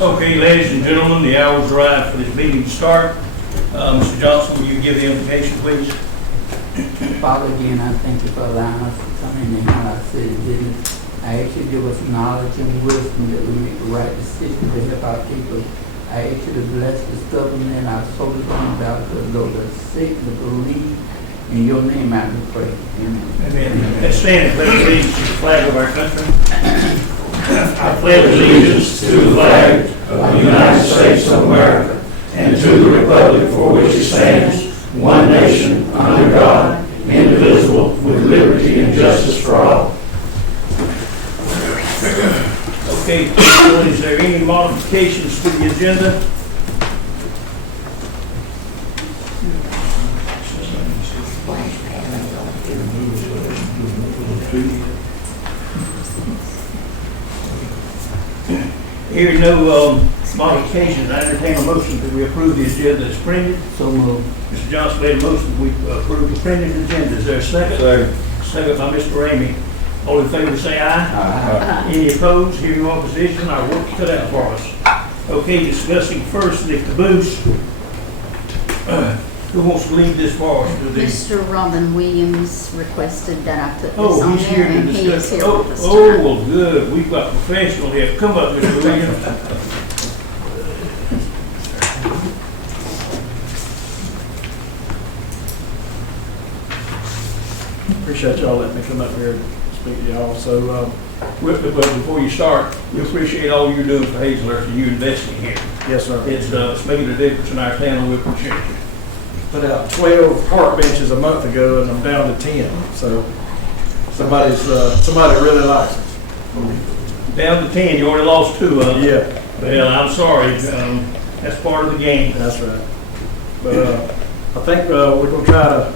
Okay, ladies and gentlemen, the hour's arrived for this meeting to start. Mr. Johnson, will you give the invocation, please? Father, again, I thank you for allowing us to come in and handle our city business. I ask you to give us knowledge and wisdom that we make the right decision to help our people. I ask you to bless this government, our soldiers on the battlefield, those that are sick, that believe. In your name I do pray. Amen. Amen. Let's stand and pledge allegiance to the flag of our country. I pledge allegiance to the flag of the United States of America and to the republic for which it stands, one nation, under God, indivisible, with liberty and justice for all. Okay, is there any modifications to the agenda? Hearing no modifications, I entertain a motion that we approve the agenda as printed. So moved. Mr. Johnson made a motion, we approve the printed agenda. Is there a second? Second by Mr. Ramey. All in favor say aye. Any opposed? Hearing no opposition, our work cut out for us. Okay, discussing first the caboose. Who wants to lead this for us? Mr. Robin Williams requested that I put this on Oh, he's there, here to and he is discuss. here with us Oh, tonight. well, good. We've got professional here. Come up, Mr. Williams. Appreciate y'all letting me come up here and speak to y'all. So, But before you start, we appreciate all you're doing for Hazelhurst and you investing here. yes, sir. It's making a difference in our town, and we appreciate you. Put out 12 park benches a month ago, and I'm down to 10. So, somebody really likes it. Down to 10, you already lost 2 of them. Yeah, Well, I'm sorry. That's part of the game. that's right. But I think we're going to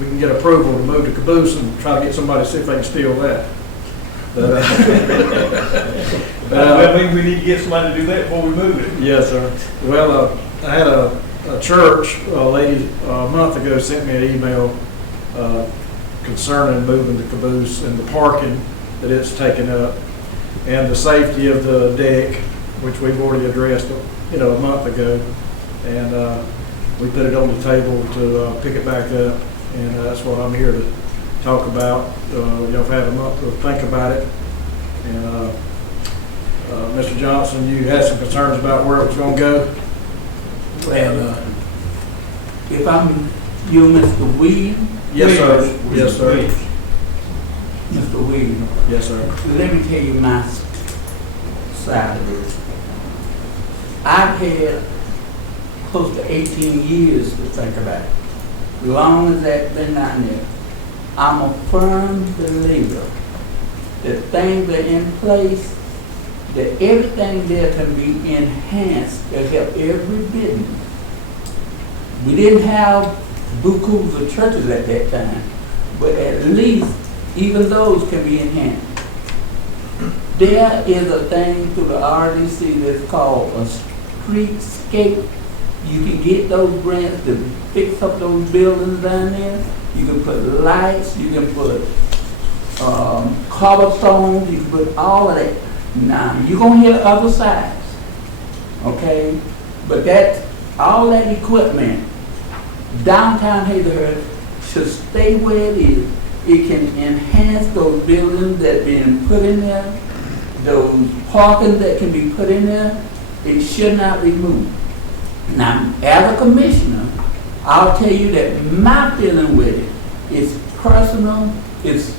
we can get approval to move the caboose and try to get somebody to see if they can steal that. But, Well, maybe we need to get somebody to do that before we move it. yes, sir. Well, I had a church lady a month ago sent me an email concerning moving the caboose and the parking that it's taken up and the safety of the deck, which we've already addressed, a month ago. And we put it on the table to pick it back up, and that's what I'm here to talk about. Y'all have had a month to think about it. And Mr. Johnson, you had some concerns about where it was going to go. Well, if I'm you, Mr. Williams. Yes, sir. Yes, sir. Mr. Williams, Yes, sir. let me tell you my side of this. I've had close to 18 years to think about it. As long as that's been down there, I'm a firm believer that things are in place, that everything there can be enhanced to help every business. We didn't have bukus of churches at that time, but at least even those can be enhanced. There is a thing through the RDC that's called a streetscape. You can get those grants to fix up those buildings down there. You can put lights, you can put cobblestones, you can put all of that. Now, you're going to hear other sides, okay? But all that equipment, downtown Hazelhurst should stay where it is. It can enhance those buildings that are being put in there, those parking that can be put in there. It should not be moved. Now, as a commissioner, I'll tell you that my feeling with it is personal, it's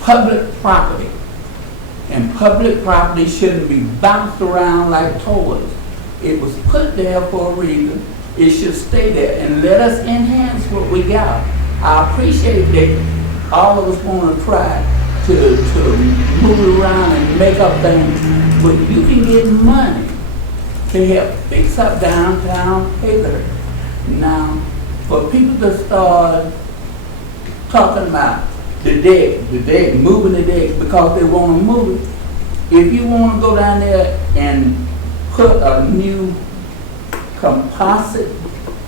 public property. And public property shouldn't be bounced around like toys. It was put there for a reason. It should stay there and let us enhance what we got. I appreciate that all of us want to try to move it around and make up things, but you can get money to help fix up downtown Hazelhurst. Now, for people to start talking about the deck, moving the deck because they want to move it, if you want to go down there and put a new composite,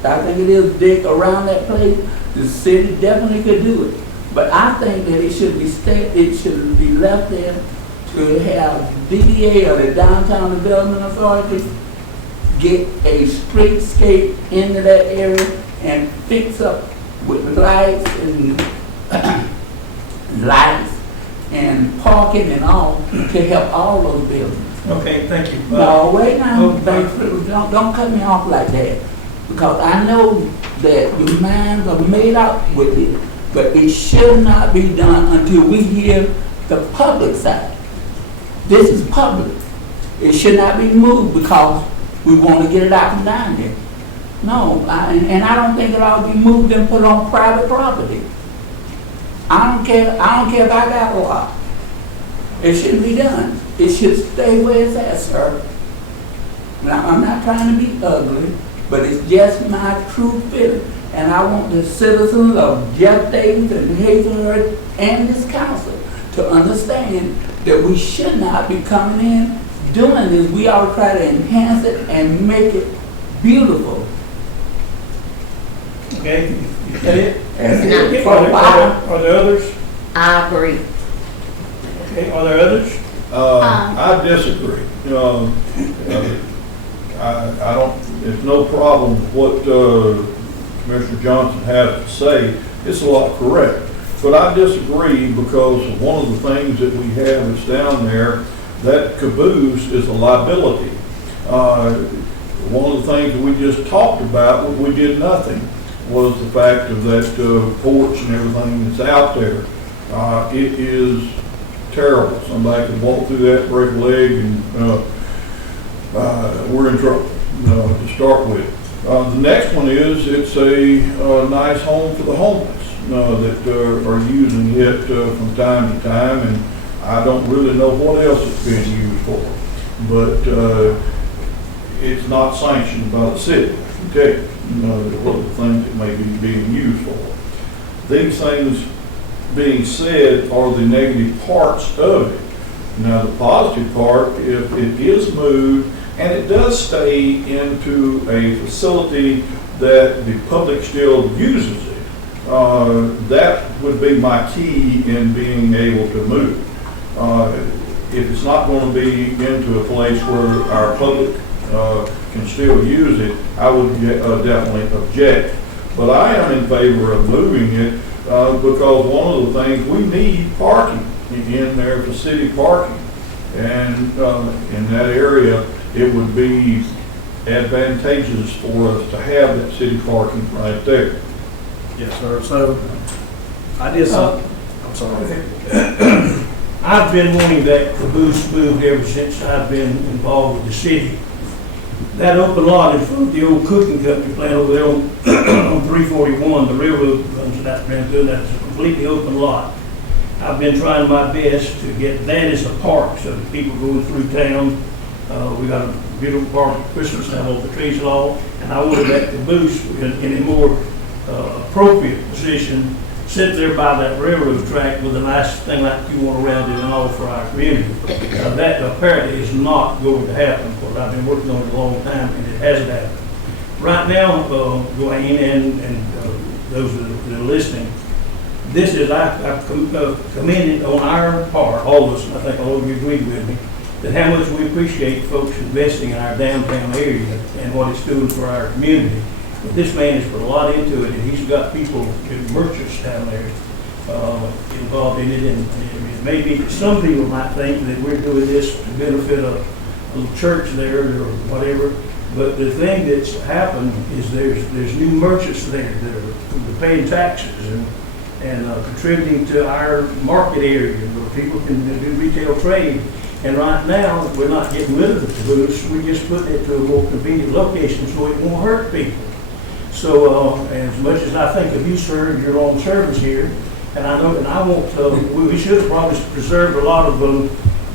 I think it is, deck around that place, the city definitely could do it. But I think that it should be left there to have DDA or the Downtown Development Authority get a streetscape into that area and fix up with lights and lights and parking and all to help all those buildings. Okay, thank you. No, wait now, Oh, don't cut me off like that, because I know that your minds are made up with it, but it should not be done until we hear the public side. This is public. It should not be moved because we want to get it out from down there. No, and I don't think it ought to be moved and put on private property. I don't care if I got a lot. It shouldn't be done. It should stay where it's at, sir. Now, I'm not trying to be ugly, but it's just my true feeling. And I want the citizens of Jeff Davis and Hazelhurst and this council to understand that we should not be coming in doing this. We ought to try to enhance it and make it beautiful. Okay, you said it? And No. for a while, Are there others? I agree. Okay, are there others? I disagree. I don't, there's no problem with what Commissioner Johnson has to say. It's a lot correct. But I disagree because one of the things that we have is down there, that caboose is a liability. One of the things that we just talked about, when we did nothing, was the fact of that porch and everything that's out there. It is terrible. Somebody could walk through that, break a leg, and we're in trouble to start with. The next one is it's a nice home for the homeless that are using it from time to time, and I don't really know what else it's being used for. But it's not sanctioned by the city. Okay, what the things it may be being used for. These things being said are the negative parts of it. Now the positive part, if it is moved and it does stay into a facility that the public still uses it, that would be my key in being able to move. If it's not going to be into a place where our public can still use it, I would definitely object. But I am in favor of moving it because one of the things, we need parking in there for city parking. And in that area, it would be advantageous for us to have that city parking right there. Yes, sir. So I did some, I'm sorry. I've been wanting that caboose moved ever since I've been involved with the city. That open lot in front of the old cooking company plant over there on 341, the railroad runs that ran through, that's a completely open lot. I've been trying my best to get that as a park so that people going through town, we got a beautiful park at Christmas time over the trees and all, and I wanted that caboose in a more appropriate position, sit there by that railroad track with a nice thing like you want around it and all for our community. That apparently is not going to happen, because I've been working on it a long time and it hasn't happened. Right now, Dwayne and those that are listening, this is, I've commended on our part, all of us, and I think all of you agree with me, that how much we appreciate folks investing in our downtown area and what it's doing for our community. But this man has put a lot into it, and he's got people, merchants down there involved in it. And it may be that some people might think that we're doing this to benefit a little church there or whatever. But the thing that's happened is there's new merchants there that are paying taxes and contributing to our market area where people can do retail trade. And right now, we're not getting rid of the caboose, we're just putting it to a more convenient location so it won't hurt people. So as much as I think of you, sir, and your own service here, and I know, and I want, we should have probably preserved a lot of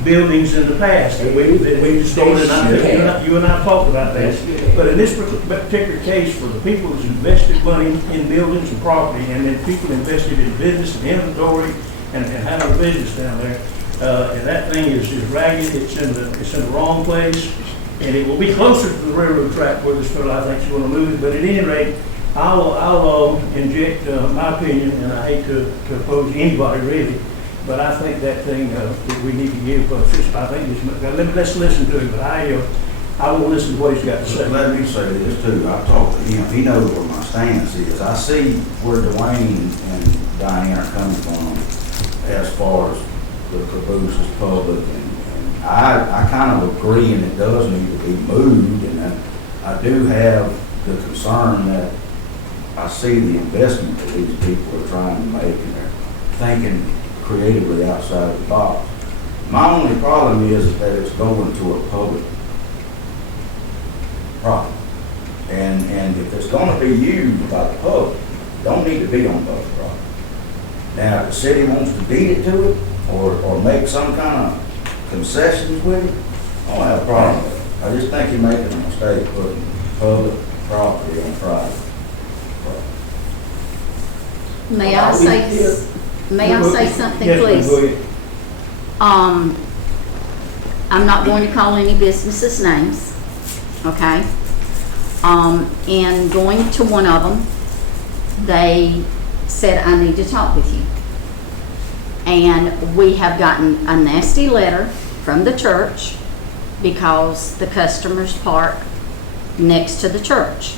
buildings in the past. We just started, and I think you and I talked about that. But in this particular case, for the people that's invested money in buildings and property, and then people invested in business and inventory and having a business down there, and that thing is ragged, it's in the wrong place, and it will be closer to the railroad track where this fellow I think is going to move it. But at any rate, I'll inject my opinion, and I hate to oppose anybody really, but I think that thing, we need to give, I think, let's listen to him, but I will listen to what he's got to say. Let me say this too, I've talked to him, he knows where my stance is. I see where Dwayne and Diane are coming from as far as the caboose is public, and I kind of agree, and it does need to be moved, and I do have the concern that I see the investment that these people are trying to make, and they're thinking creatively outside the box. My only problem is that it's going to a public property. And if it's gonna be used by the public, it don't need to be on public property. Now, if the city wants to deed it to it, or make some kind of concessions with it, I don't have a problem with it. I just think you're making a mistake putting public property on private property. May I say something, Yes, please? go ahead. I'm not going to call any businesses names, okay? And going to one of them, they said, I need to talk with you. And we have gotten a nasty letter from the church because the customers park next to the church.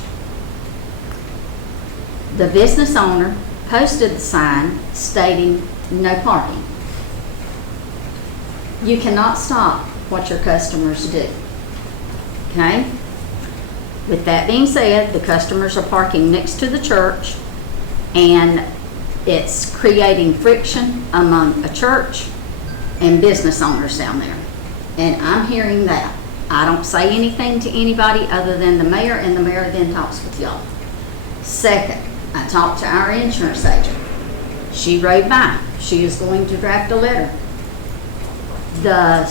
The business owner posted the sign stating no parking. You cannot stop what your customers do, okay? With that being said, the customers are parking next to the church, and it's creating friction among a church and business owners down there. And I'm hearing that. I don't say anything to anybody other than the mayor, and the mayor then talks with y'all. Second, I talked to our insurance agent. She rode by. She is going to draft a letter. The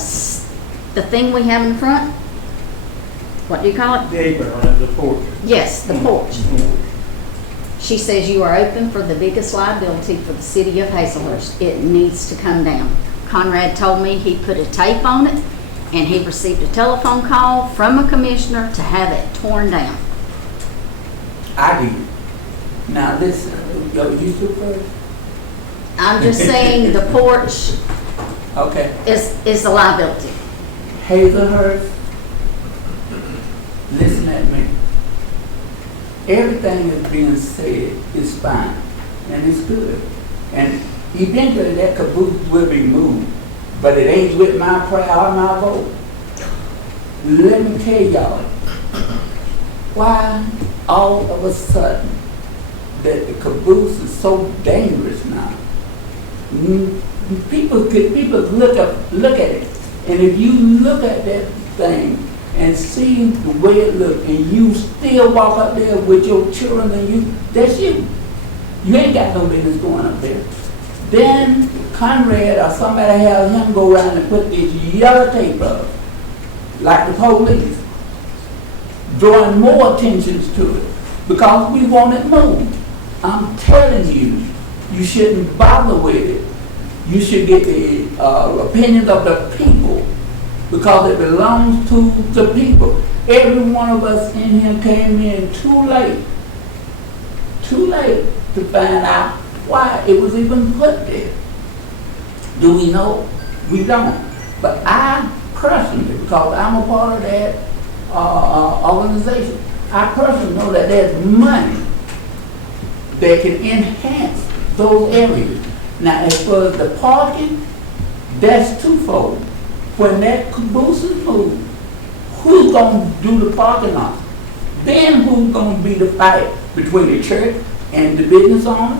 thing we have in front, what do you call it? The apron on it, the porch. Yes, the porch. She says you are open for the biggest liability for the city of Hazelhurst. It needs to come down. Conrad told me he put a tape on it, and he received a telephone call from a commissioner to have it torn down. I did. Now listen, you two first? I'm just saying the porch Okay. is a liability. Hazelhurst, listen at me. Everything that's being said is fine, and it's good. And eventually that caboose will be moved, but it ain't with my prayer or my vote. Let me tell y'all, why all of a sudden that the caboose is so dangerous now? People look at it, and if you look at that thing and see the way it looks, and you still walk up there with your children, and that's you. You ain't got no business going up there. Then Conrad or somebody had him go around and put this yellow tape up, like the police, drawing more attention to it, because we want it moved. I'm telling you, you shouldn't bother with it. You should get the opinions of the people, because it belongs to the people. Every one of us in here came in too late to find out why it was even put there. Do we know? We don't. But I personally, because I'm a part of that organization, I personally know that there's money that can enhance those areas. Now, as far as the parking, that's twofold. When that caboose is moved, who's going to do the parking lot? Then who's going to be the fight between the church and the business owner?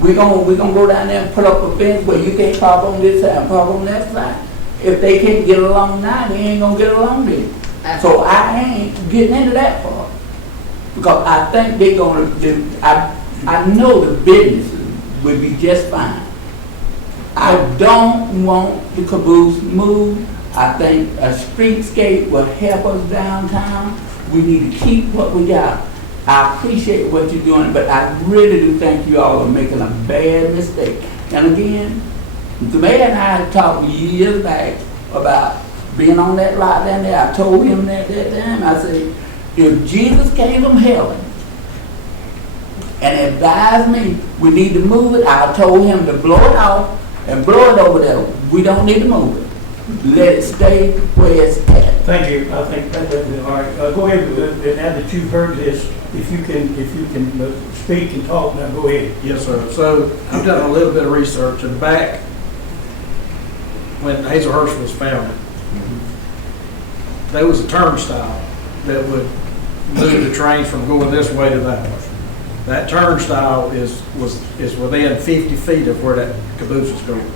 We're gonna go down there and put up a fence where you can't park on this side and park on that side. If they can't get along now, they ain't gonna get along then. So I ain't getting into that part, because I think they're gonna do. I know the businesses would be just fine. I don't want the caboose moved. I think a streetscape will help us downtown. We need to keep what we got. I appreciate what you're doing, but I really do think you all are making a bad mistake. And again, the mayor and I had talked years back about being on that lot down there. I told him that time, I said, if Jesus came from heaven and advised me we need to move it, I told him to blow it off and blow it over there. We don't need to move it. Let it stay where it's at. Thank you, I think that would be all right. Go ahead, and now that you've heard this, if you can speak and talk, now go ahead. Yes, sir. So I've done a little bit of research, and back when Hazelhurst was founded, there was a turnstile that would move the trains from going this way to that way. That turnstile is within 50 feet of where that caboose is going.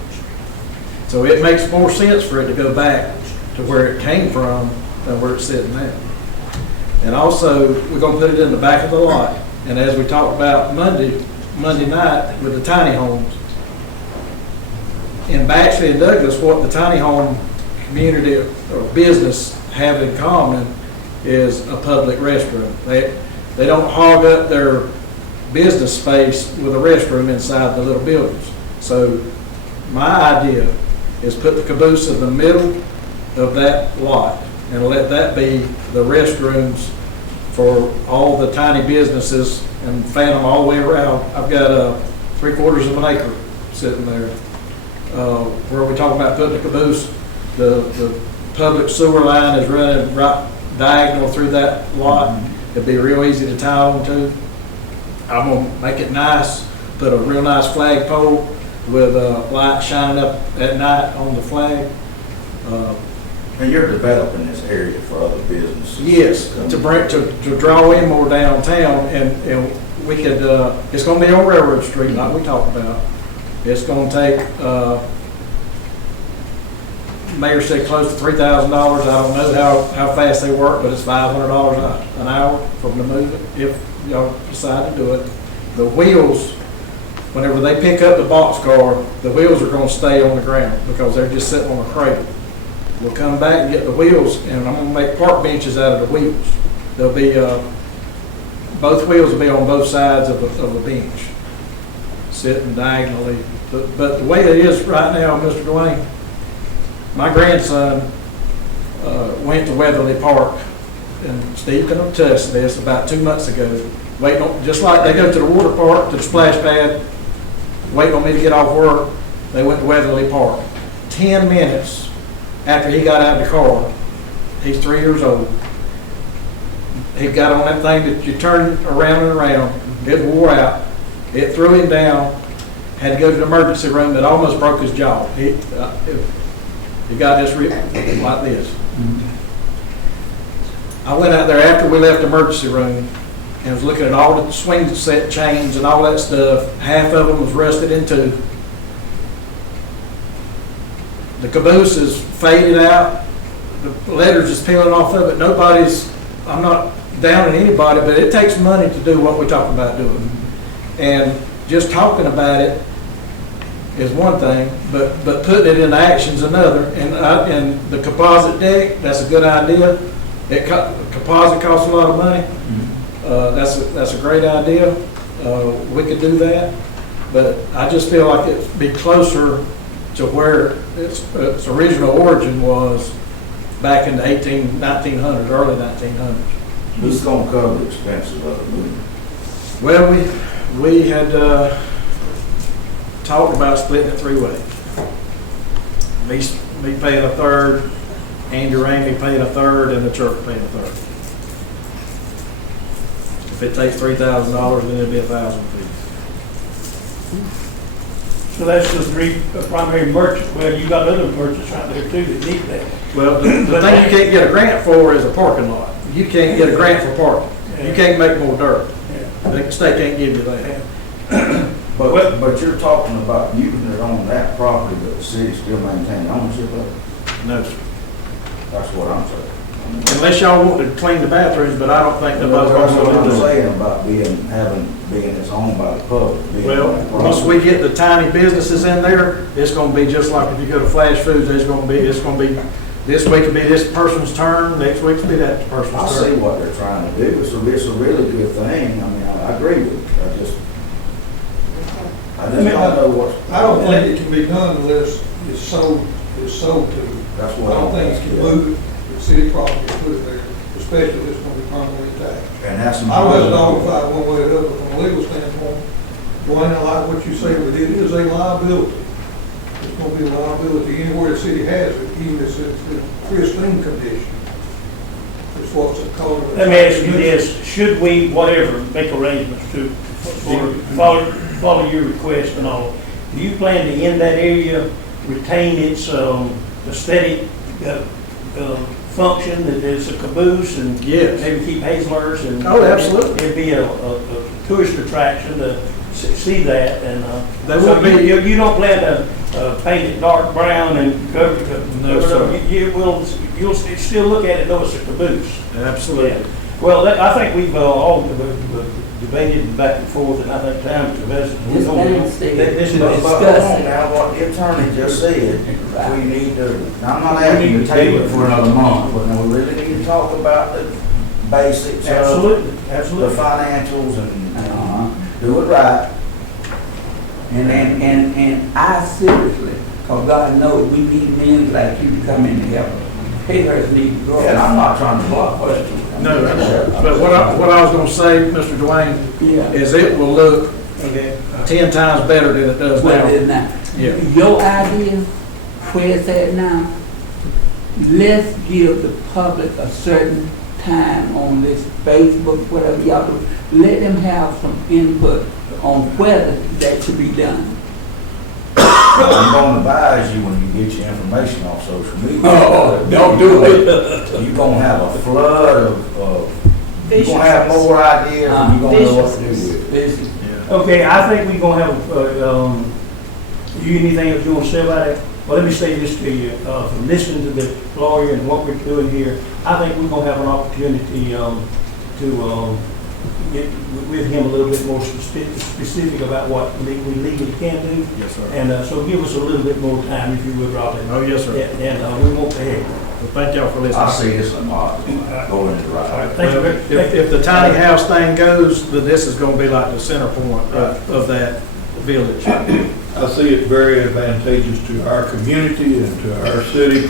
So it makes more sense for it to go back to where it came from than where it's sitting now. And also, we're gonna put it in the back of the lot. And as we talked about Monday night with the tiny homes, in Baxley and Douglas, what the tiny home community or business have in common is a public restroom. They don't hog up their business space with a restroom inside the little buildings. So my idea is put the caboose in the middle of that lot and let that be the restrooms for all the tiny businesses and fan them all the way around. I've got 3/4 of an acre sitting there. Where we talk about putting the caboose, the public sewer line is running right diagonal through that lot. It'd be real easy to tie on to. I'm gonna make it nice, put a real nice flagpole with light shining up at night on the flag. And you're developing this area for other businesses? Yes, to draw in more downtown, and we could, it's gonna be on Railroad Street like we talked about. It's gonna take, Mayor said close to $3,000. I don't know how fast they work, but it's $500 an hour for them to move it, if y'all decide to do it. The wheels, whenever they pick up the boxcar, the wheels are gonna stay on the ground because they're just sitting on a cradle. We'll come back and get the wheels, and I'm gonna make park benches out of the wheels. There'll be, both wheels will be on both sides of a bench, sitting diagonally. But the way it is right now, Mr. Dwayne, my grandson went to Weatherly Park, and Steve can attest this, about 2 months ago, waiting on, just like they go to the water park, to the splash pad, waiting on me to get off work, they went to Weatherly Park. 10 minutes after he got out of the car, he's 3 years old, he got on that thing that you turn around and around, it wore out, it threw him down, had to go to the emergency room, that almost broke his jaw. He got this like this. I went out there after we left the emergency room and was looking at all the swing set chains and all that stuff. Half of them was rusted in two. The caboose is faded out. The letters is peeling off of it. I'm not downing anybody, but it takes money to do what we talk about doing. And just talking about it is one thing, but putting it into action is another. And the composite deck, that's a good idea. Composite costs a lot of money. That's a great idea. We could do that, but I just feel like it'd be closer to where its original origin was back in the 1900s, early 1900s. Who's gonna cover the expenses of it? Well, we had talked about splitting it 3 ways. Me paying a third, Andy Ramey paying a third, and the church paying a third. If it takes $3,000, then it'd be $1,000 fees. So that's the 3 primary merchants. Well, you got other merchants right there too that need that. Well, the thing you can't get a grant for is a parking lot. You can't get a grant for parking. You can't make more dirt. The state can't give you that. But you're talking about using it on that property, but the city still maintain ownership of it? No, sir. That's what I'm saying. Unless y'all want to clean the bathrooms, but I don't think nobody's That's what going I'm to do that. saying about being it's owned by the public. Well, once we get the tiny businesses in there, it's gonna be just like if you go to Flash Foods, it's gonna be, this week will be this person's turn, next week will be that person's I turn. see what they're trying to do. It's a really good thing. I mean, I agree with it. I don't know what. I don't think it can be done unless it's sold to. That's I what. don't think you can move it, the city property, and put it there, especially if it's gonna be permanently taxed. And that's. I don't have a dog fight one way or the other from a legal standpoint. Dwayne, I like what you say, but it is a liability. gonna be liability anywhere the city has it, even if it's in pristine condition. That's what's it called. Let me ask you this, should we, whatever, make arrangements to follow your request and all, do you plan to, in that area, retain its aesthetic function, that it's a caboose, and Yes. maybe keep Hazelers, and Oh, absolutely. it'd be a tourist attraction to see that, and They so won't be- you don't plan to paint it dark brown and cover it up? No, sir. You'll still look at it though it's a caboose. Absolutely. Well, I think we've all debated back and forth, and I think time to invest. This man said- This But is, hold on now, what the attorney just said, we need to, now, I'm not asking you to table it for another month, but now we really need to talk about the basics of absolutely, the absolutely. financials and, do it right. And I seriously, cause God knows we need men like you to come in and help. Hayhurst need to grow. And I'm not trying to block questions. No, but what I was gonna say, Mr. Dwayne, Yeah. is it will look Okay. 10 times better than it does Well, now. it is now. Yeah. Your idea, where it's at now, let's give the public a certain time on this Facebook, whatever y'all do. Let them have some input on whether that should be done. I'm gonna advise you when you get your information off social media. Oh, don't do it. You're gonna have a flood of, you're gonna have more ideas and you're gonna know what to do with it. Listen, Okay, I think we're gonna have, you anything else you want to say about it? Well, let me say this to you, from listening to the lawyer and what we're doing here, I think we're gonna have an opportunity, to, get with him a little bit more specific about what we legally can do. Yes, sir. And, so give us a little bit more time, if you would, Robin. Oh, yes, sir. And, we won't pay. Well, thank y'all for listening. I see this a lot, going in the All right, right. thank you. Well, if the tiny house thing goes, then this is gonna be like the center point of that village. I see it very advantageous to our community and to our city.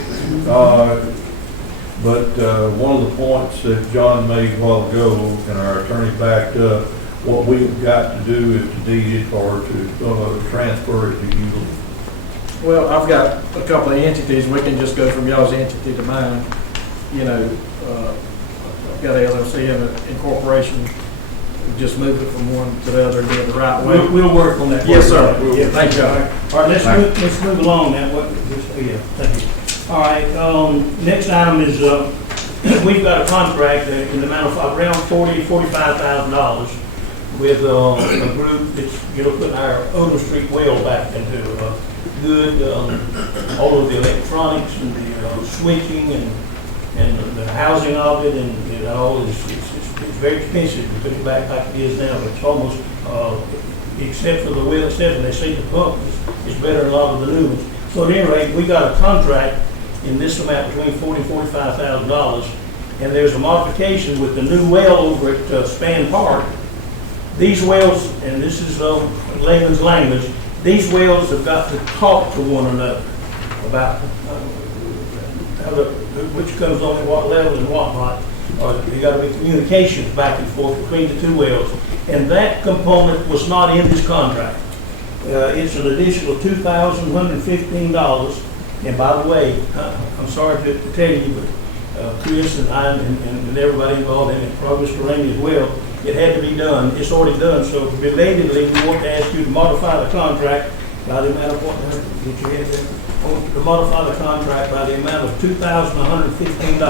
But one of the points that John made a while ago, and our attorney backed up, what we've got to do is to deed it or to transfer it to you. Well, I've got a couple of entities, we can just go from y'all's entity to mine. You know, I've got a LLC and an incorporation, we just move it from one to the other and do it the right way. We'll work on that. Yes, sir. Yeah, Thank you. All right, let's move along now. Yeah, thank you. All right, next item is, we've got a contract in the amount of around $45,000 with a group that's, putting our Odom Street well back into good, all of the electronics and the switching and the housing of it, and it all is, it's very expensive to put it back like it is now. It's almost, except for the well itself, and they say the pump is better than a lot of the new ones. So at any rate, we got a contract in this amount between $40,000 and $45,000, and there's a modification with the new well over at Span Park. These wells, and this is layman's language, these wells have got to talk to one another about which comes on at what level and whatnot. There got to be communications back and forth between the two wells, and that component was not in this contract. It's an additional $2,115. And by the way, I'm sorry to tell you, but Chris and I and everybody involved in it, probably Mr. Rainey as well, it had to be done. It's already done. So relatedly, we want to ask you to modify the contract by the amount of what did you have there? To modify the contract by the amount of $2,115.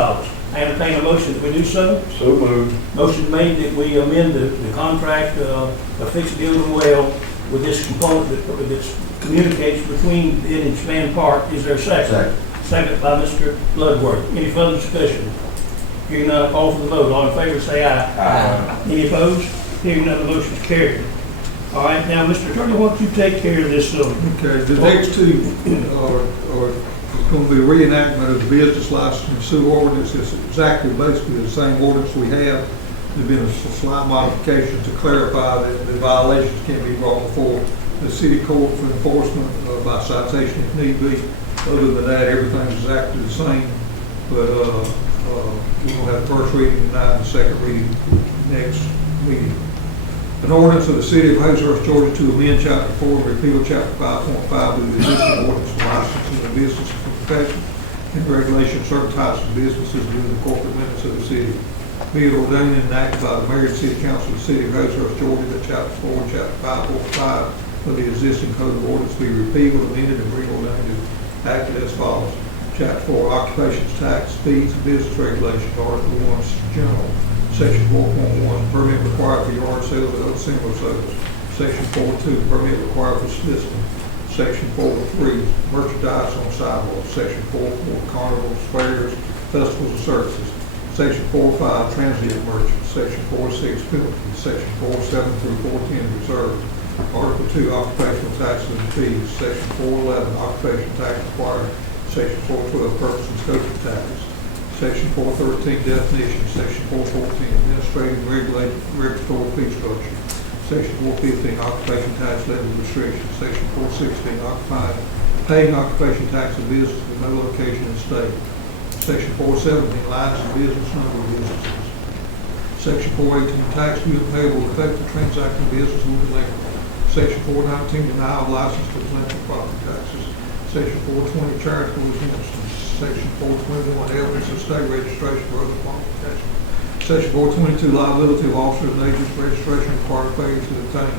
I entertain a motion that we do so. So moved. Motion made that we amend the contract, fixed deal well with this component that communicates between it and Span Park. Is there a second? Second. Second by Mr. Bloodworth. Any further discussion? Hearing none, call for the vote. All in favor say aye. Aye. Any opposed? Hearing none, the motion is carried. All right, now, Mr. Attorney, why don't you take care of this? Okay, the next two are going to be a reenactment of the business license and sewer ordinance. It's exactly, basically the same ordinance we have. There's been a slight modification to clarify that the violations can be brought before the city court for enforcement by citation if need be. Other than that, everything's exactly the same. But we're going to have the first reading tonight and the second reading next meeting. An ordinance of the city of Hazlehurst, Georgia to amend chapter 4 and repeal chapter 5.5 of the existing ordinance for licensing of business for professions and regulation of certain types of businesses within the corporate limits of the city. Be it ordained and enacted by the mayor and city council of the city of Hazlehurst, Georgia, that chapter 4 and chapter 5.5 of the existing code of ordinance be repealed, amended, and reordained and acted as follows. Chapter 4, occupations tax, fees, and business regulations, Article 1, general. Section 4.1, permit required for yard sales and other similar sales. Section 4.2, permit required for soliciting. Section 4.3, merchandise on sidewalks. Section 4.4, carnivals, fairs, festivals, and services. Section 4.5, transient merchants. Section 4.6, penalties. Section 4.7 through 4.10, reserved. Article 2, occupational taxes and fees. Section 4.11, occupation tax required. Section 4.12, purpose and scope of taxes. Section 4.13, definitions. Section 4.14, administrative and regulatory fee structure. Section 4.15, occupation tax levy restrictions. Section 4.16, paying occupation tax of business with no location in state. Section 4.17, lines of business, number of businesses. Section 4.18, tax due and payable with effect to transacting business with delinquent. Section 4.19, denial of license to delinquent property taxes. Section 4.20, charitable exemptions. Section 4.21, evidence of state registration for other qualifications. Section 4.22, liability of officers and agents, registration required failure to obtain.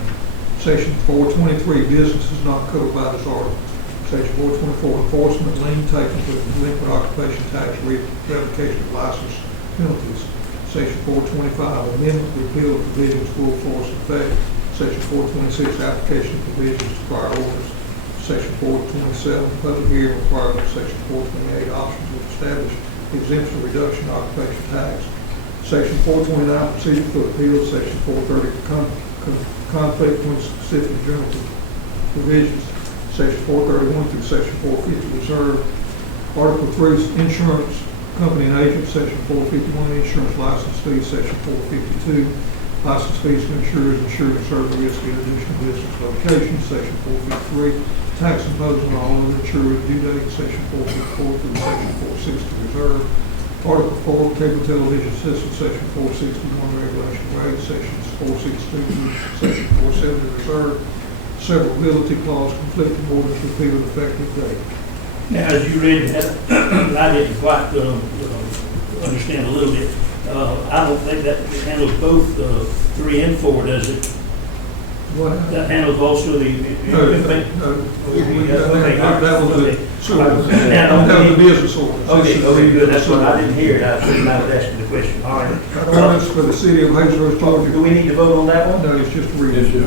Section 4.23, business is not covered by this article. Section 4.24, enforcement lien taken for delinquent occupation tax, revocation of license penalties. Section 4.25, amendment, repeal of provisions, full force effect. Section 4.26, application of provisions to prior orders. Section 4.27, public hearing requirements. Section 4.28, options to establish exemption or reduction of occupation tax. Section 4.29, procedure for appeals. Section 4.30, conflict with specific general provisions. Section 4.31 through Section 4.50, reserve. Article 3, insurance company and agent. Section 4.51, insurance license fees. Section 4.52, license fees to insurers, insured and certain risk in additional business locations. Section 4.53, tax imposed on all other insured due date. Section 4.54 through Section 4.60, reserve. Article 4, cable television system. Section 4.61, regulation rates. Sections 4.62 through Section 4.70, reserve. Severability clause, conflicting orders, repeal and effective date. Now, as you read that, I didn't quite understand a little bit. I don't think that handles both 3 and 4, does it? What? That handles also the. No, that was the sewer. That was the business ordinance. Okay, good, that's what I didn't hear, I was asking the question, all right. An ordinance for the city of Hazlehurst, Georgia. Do we need to vote on that one? No, it's just a reading.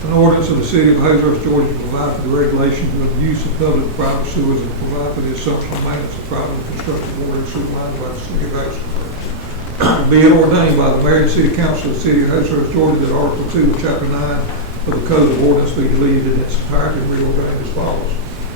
An ordinance of the city of Hazlehurst, Georgia, to provide for the regulation of the use of public and private sewers and provide for the assumption and maintenance of privately constructed water and sewer lines by the city of Hazlehurst. Be it ordained by the mayor and city council of the city of Hazlehurst, Georgia, that Article 2 of Chapter 9 of the Code of Ordinance be deleted in its entirety and reordained as follows.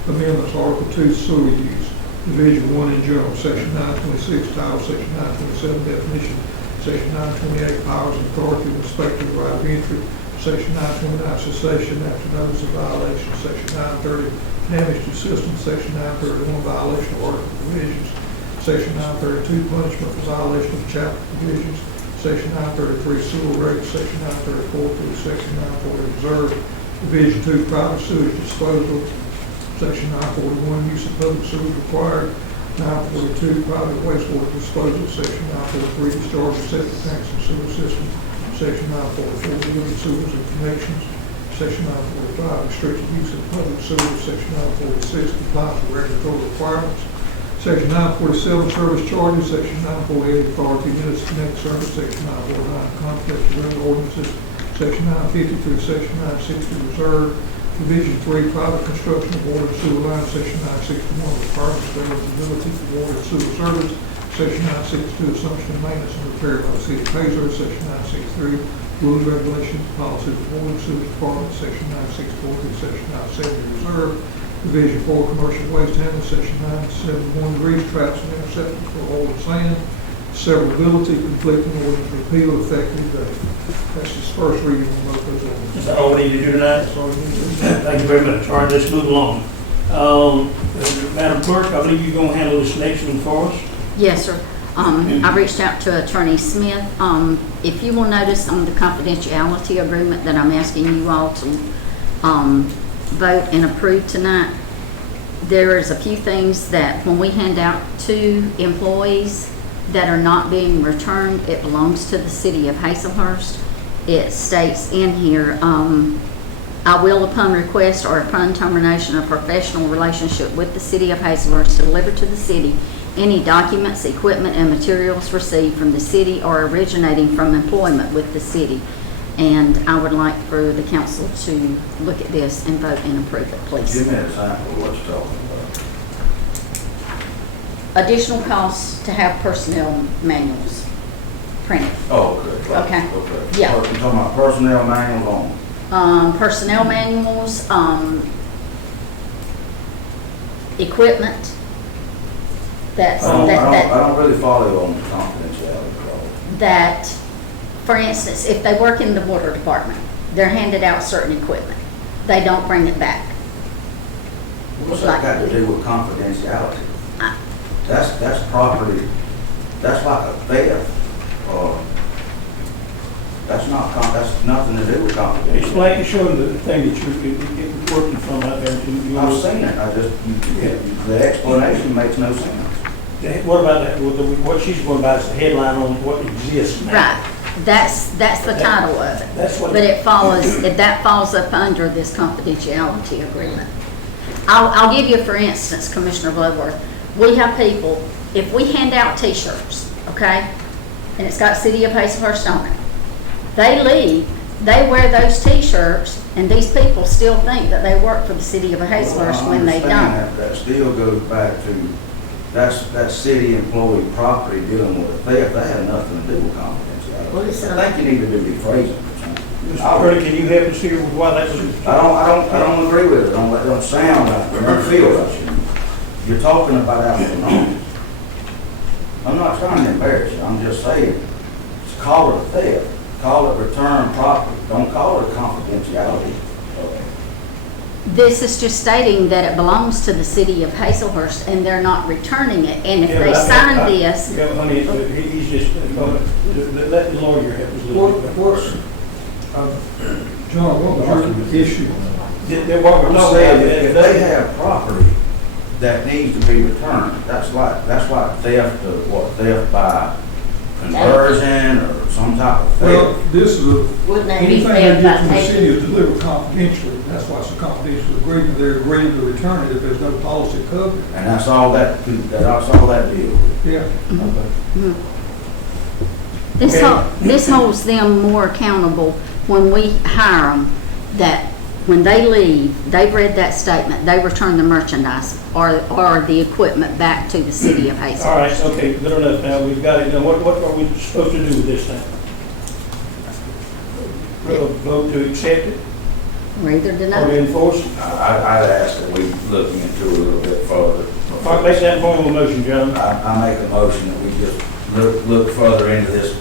Amendments, Article 2, sewer use. Division 1 in general, Section 926, title, Section 927, definition, Section 928, powers and authority with respect to the right of entry, Section 929, cessation after notice of violation. Section 930, damage to system. Section 931, violation of article provisions. Section 932, punishment for violation of chapter provisions. Section 933, sewer rates. Section 934 through Section 940, reserve. Division 2, private sewage disposal. Section 941, use of public sewage required. 942, private wastewater disposal. Section 943, discharge of septic tanks and sewer systems. Section 944, building sewers and connections. Section 945, restricted use of public sewers. Section 946, compliance with regulatory requirements. Section 947, service charges. Section 948, authority minutes connect service. Section 949, conflict of other ordinances. Section 950 through Section 960, reserve. Division 3, private construction of water and sewer lines. Section 961, requirements of eligibility for water and sewer service. Section 962, assumption of maintenance and repair by the city of Hazlehurst. Section 963, rules, regulations, policies of water and sewer department. Section 964 through Section 970, reserve. Division 4, commercial waste handling. Section 971, grease traps and interceptors for oil and sand. Severability, conflicting ordinance, repeal, effective date. That's his first reading on both those ordinances. Is that all we need to do tonight? Thank you very much. All right, let's move along. Madam Clerk, I believe you're going to handle this next one for us. Yes, sir. I reached out to Attorney Smith. If you will notice on the confidentiality agreement that I'm asking you all to vote and approve tonight, there is a few things that when we hand out to employees that are not being returned, it belongs to the city of Hazelhurst. It states in here, I will, upon request or upon termination of professional relationship with the city of Hazelhurst, deliver to the city any documents, equipment, and materials received from the city or originating from employment with the city. And I would like for the council to look at this and vote and approve it, please. Give me an example of what you're talking about. Additional costs to have personnel manuals printed. Oh, okay. Right. Okay. Okay. Yeah. You're talking about personnel manuals on. Personnel manuals, equipment. That's, I don't that, really follow you on the confidentiality clause. that, for instance, if they work in the water department, they're handed out certain equipment. They don't bring it back. What's that got to do with confidentiality? That's property, that's like a theft, or, that's nothing to do with confidentiality. Explain, show them the thing that you're working from out there. I've seen it, the explanation makes no sense. What about that, what she's going about is the headline on what exists now. Right. That's the title of it. That's what. But that falls up under this confidentiality agreement. I'll give you, for instance, Commissioner Bloodworth, we have people, if we hand out t-shirts, okay, and it's got City of Hazelhurst on it, they leave, they wear those t-shirts, and these people still think that they work for the City of Hazelhurst when they don't. That still goes back to, that's city employee property dealing with a theft, that had nothing to do with confidentiality. I think you need to do rephrasing or something. Mr. Curley, can you help us here with why that was? I don't agree with it, it don't sound like, it don't feel right. You're talking about apples. I'm not trying to embarrass you, I'm just saying, call it a theft, call it return property, don't call it a confidentiality. This is just stating that it belongs to the City of Hazelhurst, and they're not returning it, and if Yeah, they but sign this, Yeah, I mean, he's just, let the lawyer help us a little bit. John, what was your issue? What we're I'm talking saying, about, if they have property that needs to be returned, that's like theft of what, theft by conversion or some type of Well, theft. this is wouldn't that be anything fair they by get from the taking? city is delivered confidentially. That's why it's a confidential agreement. They're agreeing to return it if there's no policy covered. And that's all that deal with. Yeah. This holds them more accountable when we hire them, that when they leave, they've read that statement, they return the merchandise or the equipment back to the City of Hazelhurst. all right, okay, good enough now, we've got it, now what are we supposed to do with this thing? Vote to accept it, Or either or deny. to enforce it? I'd ask that we look into it a little bit further. All right, make that formal motion, John. I make a motion that we just look further into this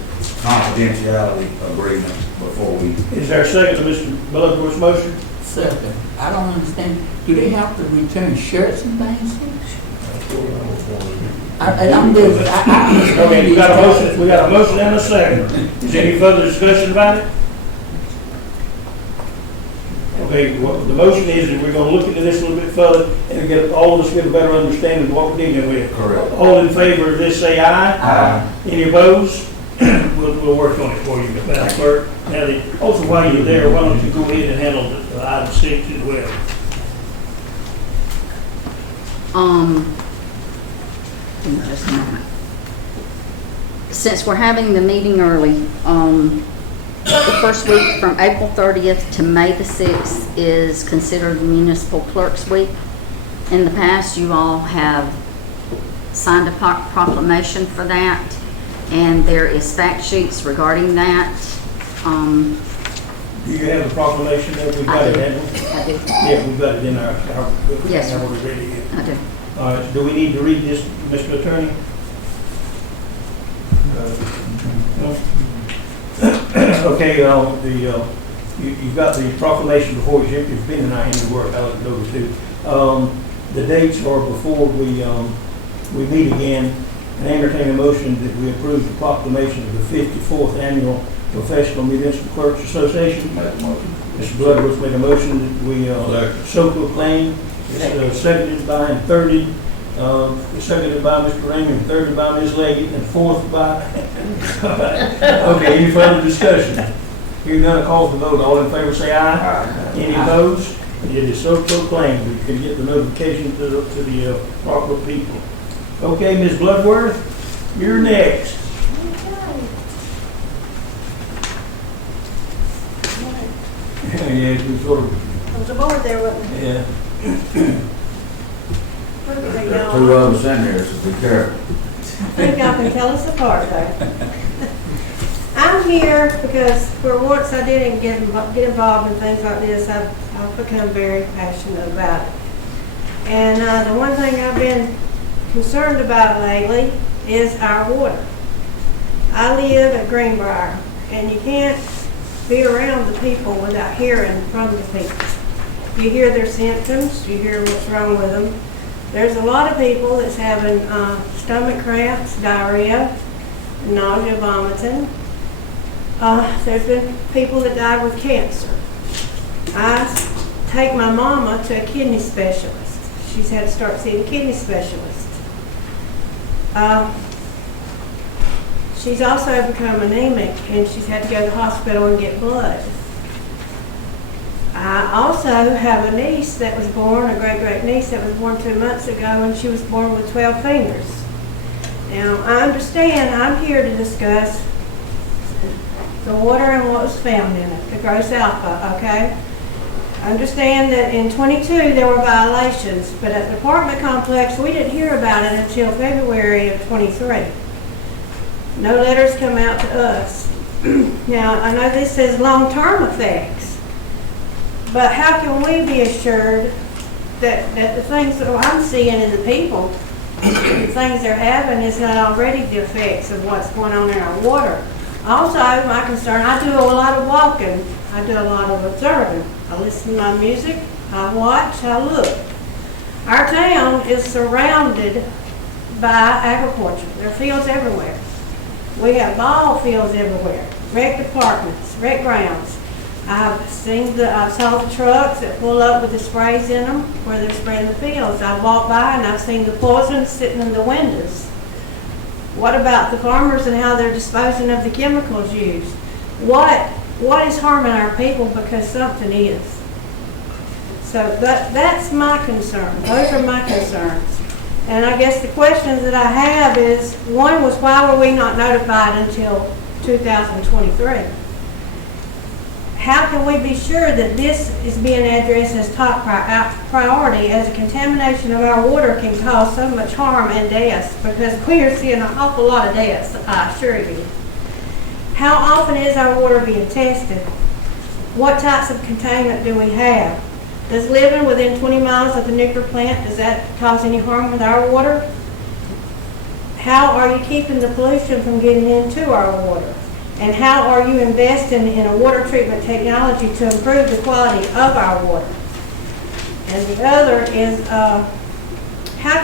confidentiality agreement before we. Is there a second to Mr. Bloodworth's motion? Second, I don't understand, do they have to return shirts and things? And I'm just, I understand. Okay, we got a motion and a second. Is there any further discussion about it? Okay, well, the motion is that we're gonna look into this a little bit further and get, all of us get a better understanding of what we're dealing with. Correct. All in favor of this, say aye. Aye. Any opposed? We'll work on it for you, Madam Clerk. Now, also while you're there, why don't you go ahead and handle the item 6 as well? Give me just a moment. Since we're having the meeting early, the first week from April 30th to May the 6th is considered Municipal Clerks Week. In the past, you all have signed a proclamation for that, and there is fact sheets regarding that. Do you have the proclamation there? We've got it, haven't we? I do, Yeah, we've got it in our Yes, sir. now we're ready here. I do. All right, do we need to read this, Mr. Attorney? No? Okay, you've got the proclamation before you, it's been in our handiwork, I'll go to. The dates are before we meet again, and entertain a motion that we approve the proclamation of the 54th Annual Professional Municipal Clerks Association. Make a motion. Mr. Bloodworth made a motion that we Second. so proclaim. It's seconded by and thirded, seconded by Mr. Raymond, thirded by Ms. Leggett, and fourth by, okay, any further discussion? Hearing none, call for the vote. All in favor say aye. Any opposed? It is so proclaimed. We can get the notification to the proper people. Okay, Ms. Bloodworth, you're next. Yeah, you sort of, I was aboard there, wasn't I? yeah. Perfectly There are gone. two of us in here, so be careful. I think y'all can tell us apart though. I'm here because for once I didn't get involved in things like this, I've become very passionate about it. And the one thing I've been concerned about lately is our water. I live at Greenbrier, and you can't be around the people without hearing from the people. You hear their symptoms, you hear what's wrong with them. There's a lot of people that's having stomach cramps, diarrhea, nausea, vomiting. There's been people that died with cancer. I take my mama to a kidney specialist. She's had to start seeing a kidney specialist. She's also become anemic, and she's had to go to the hospital and get blood. I also have a niece that was born, a great-great niece that was born 2 months ago, and she was born with 12 fingers. Now, I understand I'm here to discuss the water and what was found in it, the gross alpha, okay? I understand that in 22 there were violations, but at the apartment complex we didn't hear about it until February of 23. No letters come out to us. Now, I know this says long-term effects, but how can we be assured that the things that I'm seeing in the people, the things they're having is not already the effects of what's going on in our water? Also, my concern, I do a lot of walking, I do a lot of observing. I listen to my music, I watch, I look. Our town is surrounded by agriculture. There are fields everywhere. We have ball fields everywhere, rec apartments, rec grounds. I saw the trucks that pull up with the sprays in them where they're spraying the fields. I walked by and I've seen the poison sitting in the windows. What about the farmers and how they're disposing of the chemicals used? What is harming our people because something is? So that's my concern. Those are my concerns. And I guess the questions that I have is, one was why were we not notified until 2023? How can we be sure that this is being addressed as top priority, as a contamination of our water can cause so much harm and deaths? Because we are seeing an awful lot of deaths, I assure you. How often is our water being tested? What types of containment do we have? Does living within 20 miles of the nuclear plant, does that cause any harm with our water? How are you keeping the pollution from getting into our water? And how are you investing in a water treatment technology to improve the quality of our water? And the other is, how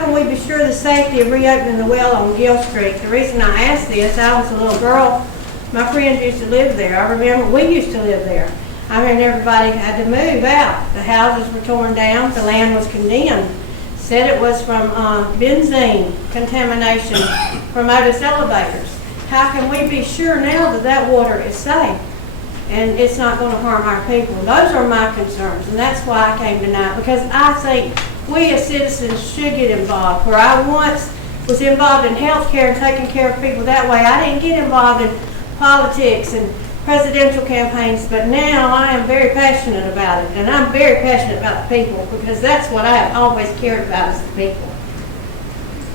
can we be sure the safety of reopening the well on Gill Street? The reason I asked this, I was a little girl, my friends used to live there. I remember we used to live there. I mean, everybody had to move out. The houses were torn down, the land was condemned. Said it was from benzene contamination from Otis elevators. How can we be sure now that that water is safe and it's not going to harm our people? Those are my concerns, and that's why I came tonight, because I think we as citizens should get involved. Where I once was involved in health care and taking care of people that way, I didn't get involved in politics and presidential campaigns, but now I am very passionate about it, and I'm very passionate about the people, because that's what I have always cared about is the people.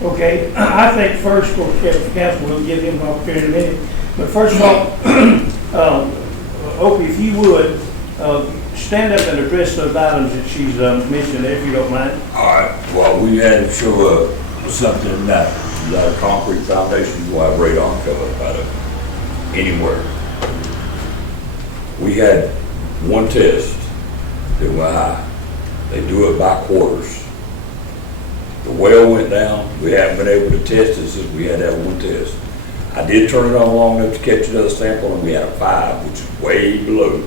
Okay, I think first, of course, Council will give him an opportunity in a minute. But first of all, Opie, if you would, stand up and address those items that she's mentioned, if you don't mind. All right, well, we had to show something that a concrete foundation will have radon come up out of anywhere. We had one test that went high. They do it by quarters. The well went down. We haven't been able to test it since we had that one test. I did turn it on long enough to catch another sample, and we had a 5, which is way below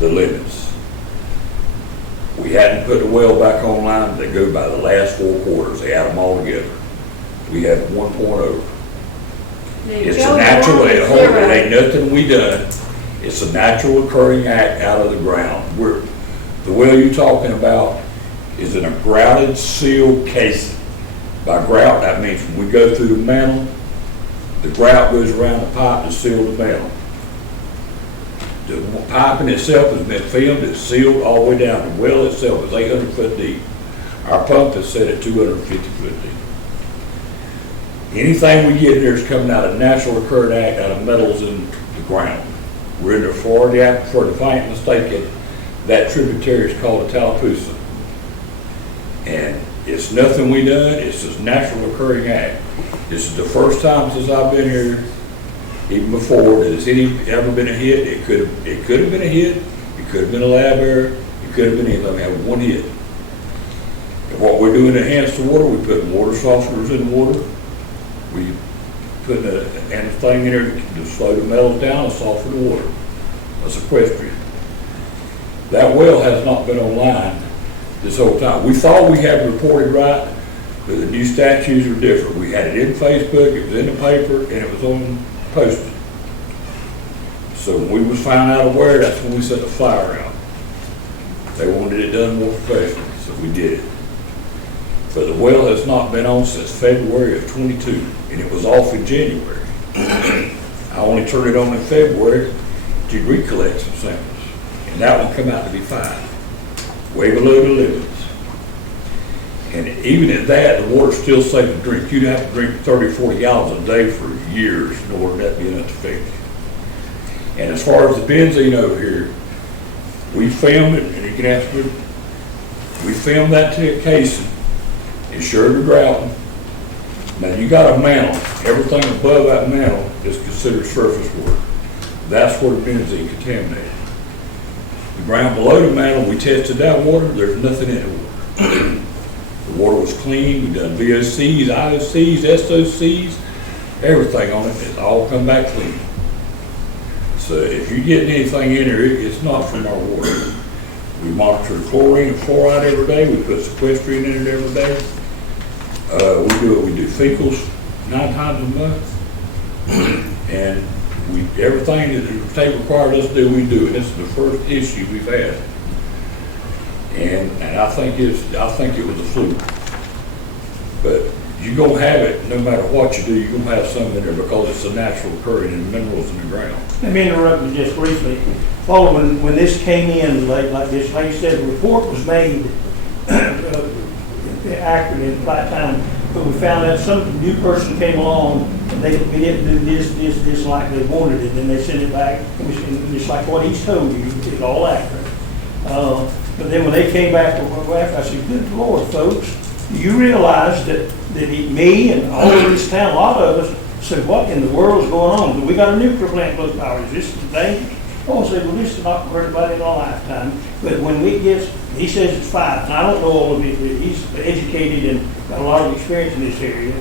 the limits. We hadn't put the well back online. They go by the last 4 quarters. They add them all together. We had 1.0. It's a natural, it ain't nothing we done. It's a natural occurring act out of the ground. The well you're talking about is in a grouted, sealed casing. By grout, that means when we go through the mantle, the grout goes around the pipe to seal the mantle. The piping itself has been filmed, it's sealed all the way down. The well itself is 800 foot deep. Our pump is set at 250 foot deep. Anything we get in there is coming out of natural occurring act, out of metals in the ground. We're in the Florida aquifer. If I ain't mistaken, that tributary is called the Tallapoosa. And it's nothing we done, it's just natural occurring act. This is the first time since I've been here, even before, that it's ever been a hit. It could have been a hit, it could have been a lab error, it could have been anything. We had one hit. And what we're doing to enhance the water, we put water softeners in the water. We put and thing in there to slow the metals down and soften the water. That's equestrian. That well has not been online this whole time. We thought we had reported right, but the new statutes are different. We had it in Facebook, it was in the paper, and it was on posted. So when we was found out aware, that's when we set the fire out. They wanted it done more professionally, so we did it. But the well has not been on since February of 22, and it was off in January. I only turned it on in February to recollect some samples, and that one come out to be 5, way below the limits. And even at that, the water's still safe to drink. You'd have to drink 30 or 40 gallons a day for years in order for that to be enough to fix. And as far as the benzene over here, we filmed it, and you can ask me, we filmed that casing, ensured the grouting. Now you got a mantle. Everything above that mantle is considered surface water. That's where the benzene contaminated. The ground below the mantle, we tested that water, there's nothing in the water. The water was clean, we done VOCs, IOCs, SOCs, everything on it, it's all come back clean. So if you're getting anything in there, it's not from our water. We monitor the chlorine and fluoride every day, we put sequestrian in it every day. We do fecals 9 times a month. And everything that the state required us to do, we do. This is the first issue we've had. And I think it was a fluke. But you're gonna have it, no matter what you do, you're gonna have some in there because it's a natural occurring in minerals in the ground. Let me interrupt you just briefly. Paul, when this came in like this, like you said, the report was made accurate at the right time, but we found out some new person came along and we didn't do this like they wanted it, and they sent it back, and it's like what he's told you, it's all accurate. But then when they came back after, I said, good Lord, folks, do you realize that me and all over this town, a lot of us, said, what in the world is going on? We got a nuclear plant close by. Is this dangerous? Oh, I said, well, this is not for everybody in our lifetime. But when we get, he says it's 5, and I don't know all of it, but he's educated and got a lot of experience in this area.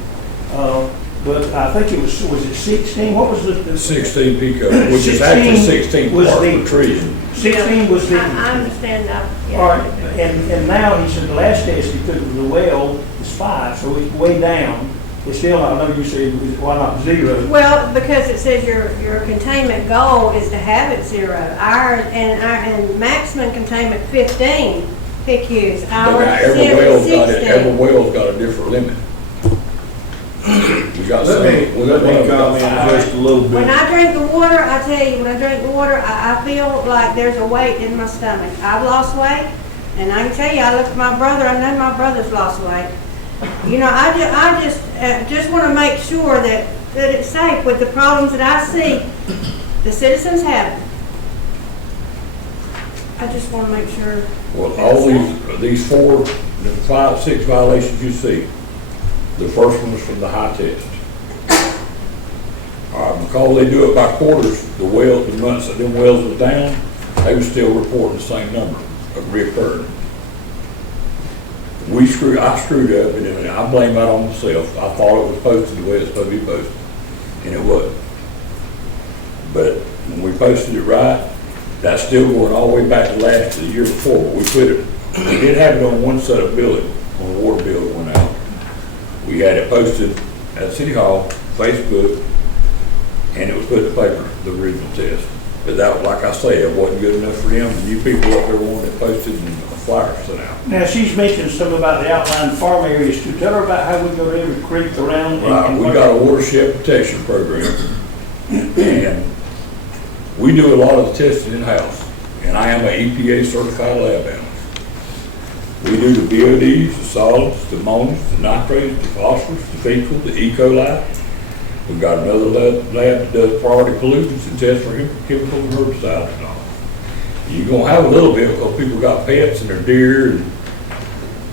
But I think it was it 16? What was the 16 pico, which is actually 16 parts per trillion. 16 was the. I understand that. Yeah. All right, and now he said the last test he took of the well is 5, so it's way down. It's still not, I know you said, why not 0? Well, because it says your containment goal is to have it 0. And maximum containment 15 PQs. Every well's got a different limit. We got Let me comment just a little bit. When I drink the water, I tell you, when I drink the water, I feel like there's a weight in my stomach. I've lost weight, and I can tell you, I look at my brother, I know my brother's lost weight. You know, I just want to make sure that it's safe with the problems that I see the citizens have. I just want to make sure. Well, all these 4, 5, 6 violations you see, the first one was from the high test. Because they do it by quarters, the months that them wells was down, they were still reporting the same number of reoccurring. I screwed up, and I blame that on myself. I thought it was posted the way it's supposed to be posted, and it wasn't. But when we posted it right, that's still going all the way back to the year before, but we did have it on one set of billing, when the water bill went out. We had it posted at City Hall, Facebook, and it was put in the paper, the original test. But that, like I say, it wasn't good enough for them, and you people up there wanted it posted and a flyer sent out. Now, she's mentioned something about the outlying farm areas too. Tell her about how we go to every creek around. Right, we got a watershed protection program, and we do a lot of the testing in-house, and I am an EPA certified lab analyst. We do the BODs, the solids, the ammonium, the nitrates, the phosphorus, the fecal, the E. coli. We've got another lab that does priority pollutants and tests for chemical and herbicides and all. You're gonna have a little bit because people got pets and their deer and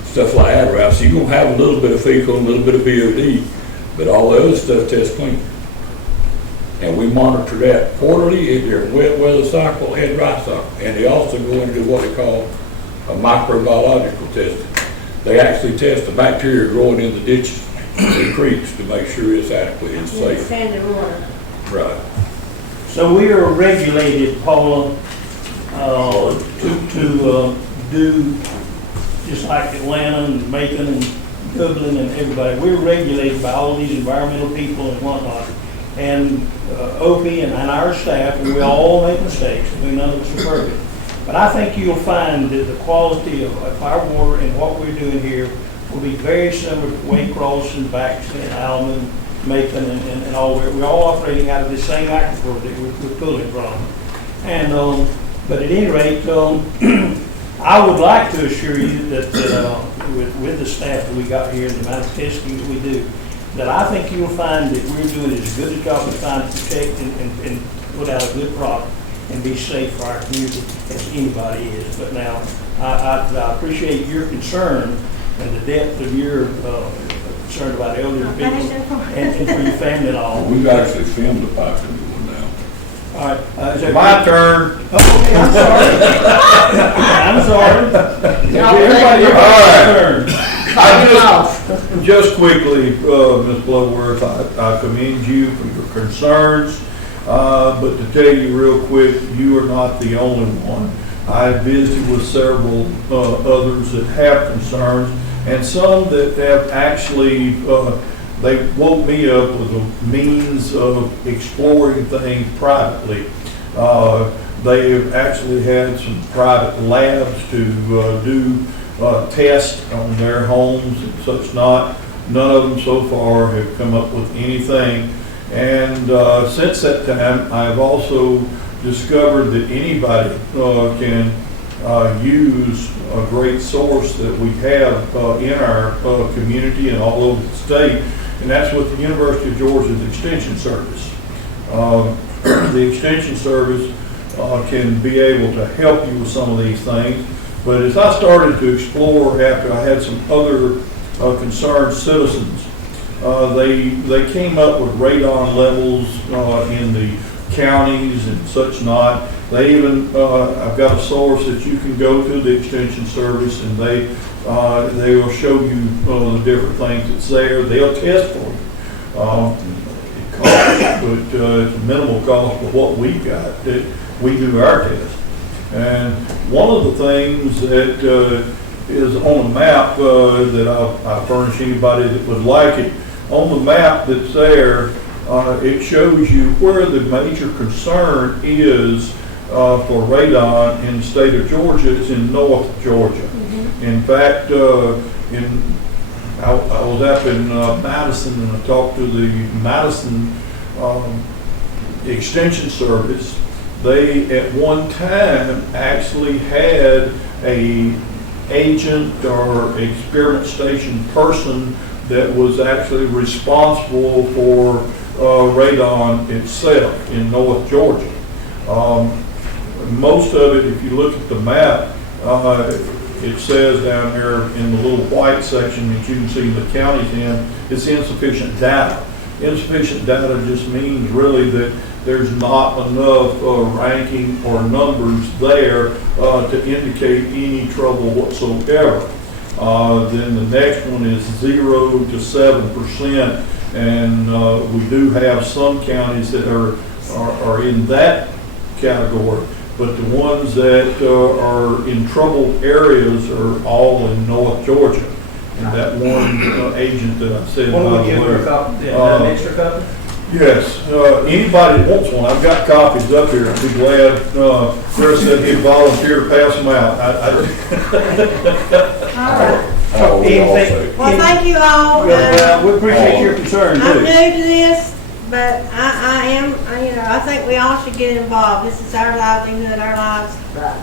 stuff like that around. So you're gonna have a little bit of fecal and a little bit of BOD, but all the other stuff tests clean. And we monitor that quarterly during wet weather cycle and dry cycle. And they also go into what they call a microbiological testing. They actually test the bacteria growing in the ditches and creeks to make sure it's adequate and safe. Standard water. Right. So we are regulated, Paula, to do, just like Atlanta and Macon and Dublin and everybody, we're regulated by all these environmental people and whatnot. And Opie and our staff, and we all make mistakes, none of us are perfect. But I think you'll find that the quality of our water and what we're doing here will be very similar to Waycross and Baxter and Alman, Macon and all. We're all operating out of the same aquifer that we're pulling from. And but at any rate, I would like to assure you that with the staff that we got here and the amount of testing that we do, that I think you'll find that we're doing as good a job of trying to protect and put out a good product and be safe for our community as anybody is. But now, I appreciate your concern and the depth of your concern about elderly people and for your family and all. We've actually filmed the pipe going down. All right. Is that My turn. Okay, I'm sorry. I'm sorry. Everybody's turn. Just quickly, Ms. Bloodworth, I commend you for your concerns, but to tell you real quick, you are not the only one. I visited with several others that have concerns, and some that have actually, they woke me up with a means of exploring things privately. They have actually had some private labs to do tests on their homes and such not. None of them so far have come up with anything. And since that time, I've also discovered that anybody can use a great source that we have in our community and all over the state, and that's with the University of Georgia's Extension Service. The Extension Service can be able to help you with some of these things. But as I started to explore after I had some other concerned citizens, they came up with radon levels in the counties and such not. They even, I've got a source that you can go to the Extension Service and they will show you the different things that's there. They'll test for you. It costs, but it's a minimal cost for what we've got that we do our test. And one of the things that is on the map that I'll furnish anybody that would like it, on the map that's there, it shows you where the major concern is for radon in the state of Georgia. It's in North Georgia. Mm-hmm. In fact, I was up in Madison and I talked to the Madison Extension Service. They at one time actually had a agent or experiment station person that was actually responsible for radon itself in North Georgia. Most of it, if you look at the map, it says down here in the little white section that you can see the counties in, it's insufficient data. Insufficient data just means really that there's not enough ranking or numbers there to indicate any trouble whatsoever. Then the next one is 0 to 7%. And we do have some counties that are in that category. But the ones that are in troubled areas are all in North Georgia. And that one agent that I said. What do by we the give way, her a copy, an extra copy? Yes, anybody that wants one, I've got copies up here, I'd be glad, Chris said he'd volunteer to pass them out. All right. Anything- Well, thank you all. Well, we appreciate your concern I'm too. new to this, but I think we all should get involved. This is our livelihood, our lives,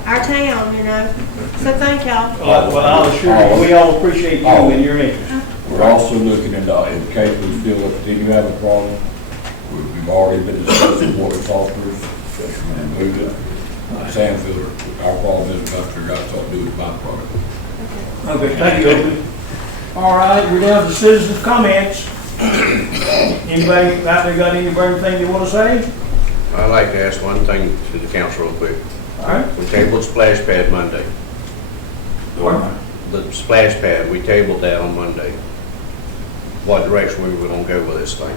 our town, So thank y'all. Well, I'll assure you, we all appreciate you and your interest. We're also looking into, in case we feel that continue to have a problem, we've already been discussing water softeners and moved it. Sand filter, our problem is Buster got something to do with my product. Okay, thank you, Opie. All right, we're down to citizens' comments. Anybody out there got any burning thing you want to say? I'd like to ask one thing to the council real quick. All right. We tabled splash pad Monday. The splash pad, we tabled that on Monday. What direction we were gonna go with this thing?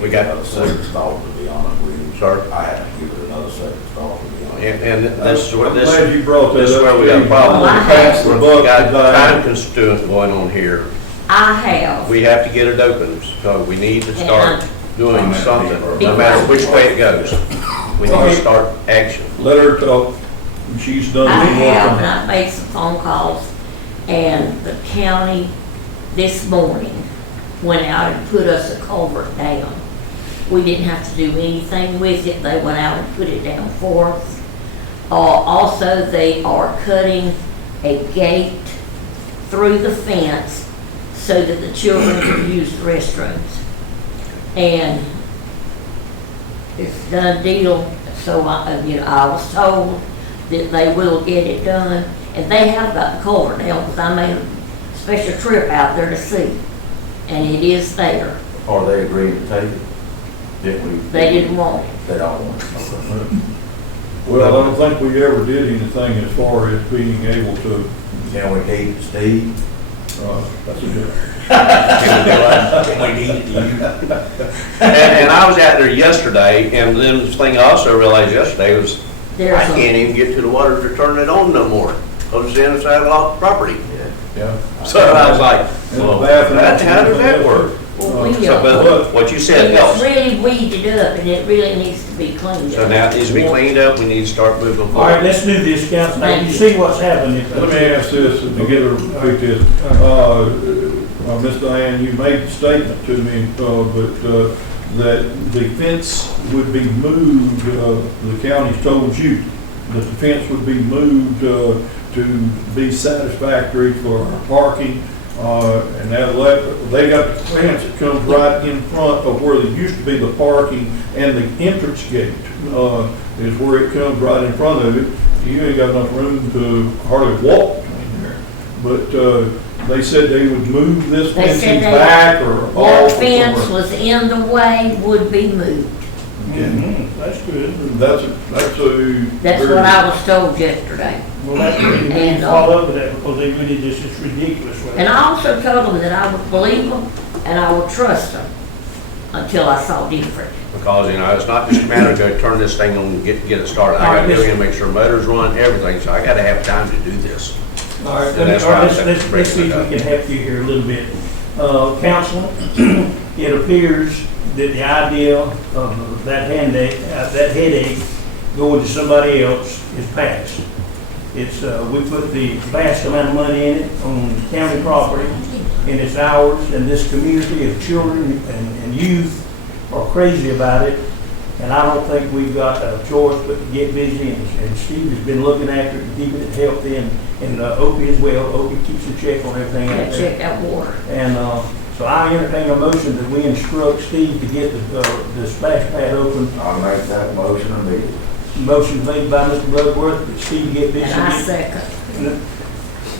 We got another second thought, to be honest with you. Sir? I have to give it another second thought, to be honest. And this is where I'm glad you brought that this is where up. we got a problem. Well, I Pass the We buck got to Diane. time constraint going on here. I have. We have to get it open, so we need to start doing Yeah. something, no matter which way it goes. We need to start action. Let her talk, she's done. I some work have, on and it. I've made some phone calls, and the county this morning went out and put us a culvert down. We didn't have to do anything with it, they went out and put it down for us. Also, they are cutting a gate through the fence so that the children can use the restrooms. And it's a done deal, so I was told that they will get it done, and they have got the culvert now, because I made a special trip out there to see, and it is there. Are they agreeing to take it? They didn't want it. They don't want it. Well, I don't think we ever did anything as far as being able to, Can we keep Steve? that's a good. Can we need you? And I was out there yesterday, and then the thing I also realized yesterday was, There's I can't even get to the water to turn it on no more. Because it's inside of the property. Yeah. So I was like, well, how does that work? Well, we, So, but what you said it's helps. really weeded up, and it really needs to be cleaned up. So now it needs to be cleaned up, we need to start moving All right, forward. let's do this, council. Now, you see what's happening. Let me ask this, and to get her to repeat this. Ms. Diane, you made the statement to me, that the fence would be moved, the county's told you that the fence would be moved to be satisfactory for our parking. And they got the fence that comes right in front of where there used to be the parking, and the entrance gate is where it comes right in front of it. You ain't got enough room to hardly walk between there. But they said they would move this They fence said back or that off. fence was in the way, would be moved. Mhm, that's good. That's That's what I was told yesterday. Well, that's good. We need And, to follow up with that, because they really just, it's ridiculous. And I also told them that I would believe them and I would trust them until I saw different. Because, it's not just a matter of go turn this thing on and get it started. I gotta go in and make sure motors run, everything, so I gotta have time to do this. All right, And that's why I let's said let's bring see it if up. we can help you here a little bit. Council, it appears that the idea of that headache going to somebody else is past. It's, we put the vast amount of money in it on county property, and it's ours, and this community of children and youth are crazy about it, and I don't think we've got a choice but to get busy, and Steve has been looking after it and keeping it healthy, and Opie as well. Opie keeps a check on everything out there. Check that water. And so I entertain a motion that we instruct Steve to get the splash pad open. I'll make that motion immediately. Motion made by Mr. Bloodworth, that Steve get this. And I second.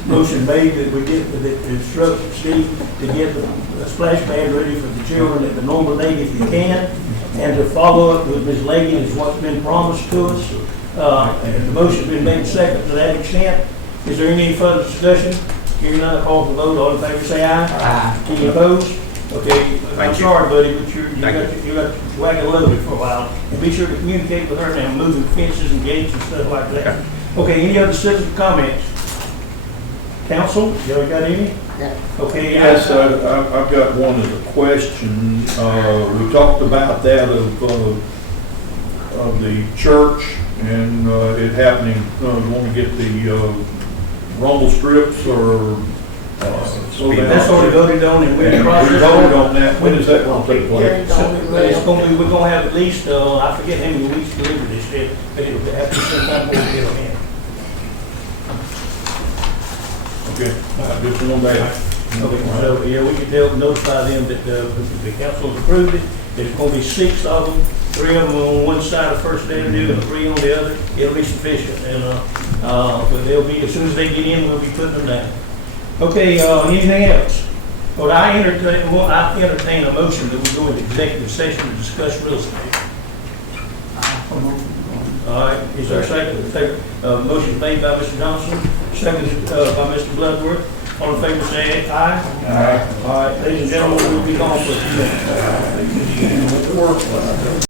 Motion made that we get, that instruct Steve to get the splash pad ready for the children at the normal date if you can, and to follow up with Ms. Leggett is what's been promised to us. And the motion's been made second to that extent. Is there any further discussion? Hearing none, I call for the vote. All in favor, say aye. Aye. Any opposed? Okay, I'm Thank you. sorry, buddy, but you Thank got wagon loaded for a while. And be sure to communicate with her now, moving fences and gates and stuff like that. Okay, any other citizen comments? Council, you got any? No. Okay. Yes, I've got one as a question. We talked about that of the church and it happening, you want to get the rumble strips or slow down. That's already voted on and we're in the We process. voted on that. When is that going to take place? It's gonna be, we're gonna have at least, I forget how many weeks delivered this shit, but it'll have to sometime before we get them in. Okay, just one day. Okay, so, yeah, we can notify them that, the council approved it, there's gonna be 6 of them, 3 of them on one side of First Avenue and 3 on the other, it'll be sufficient, and, but they'll be, as soon as they get in, we'll be putting them down. Okay, anything else? Well, I entertain a motion that we go into executive session to discuss real estate. All right, is there a second? Motion made by Mr. Johnson, seconded by Mr. Bloodworth. All in favor, say aye. Aye. All right, ladies and gentlemen, we'll be gone for a few minutes.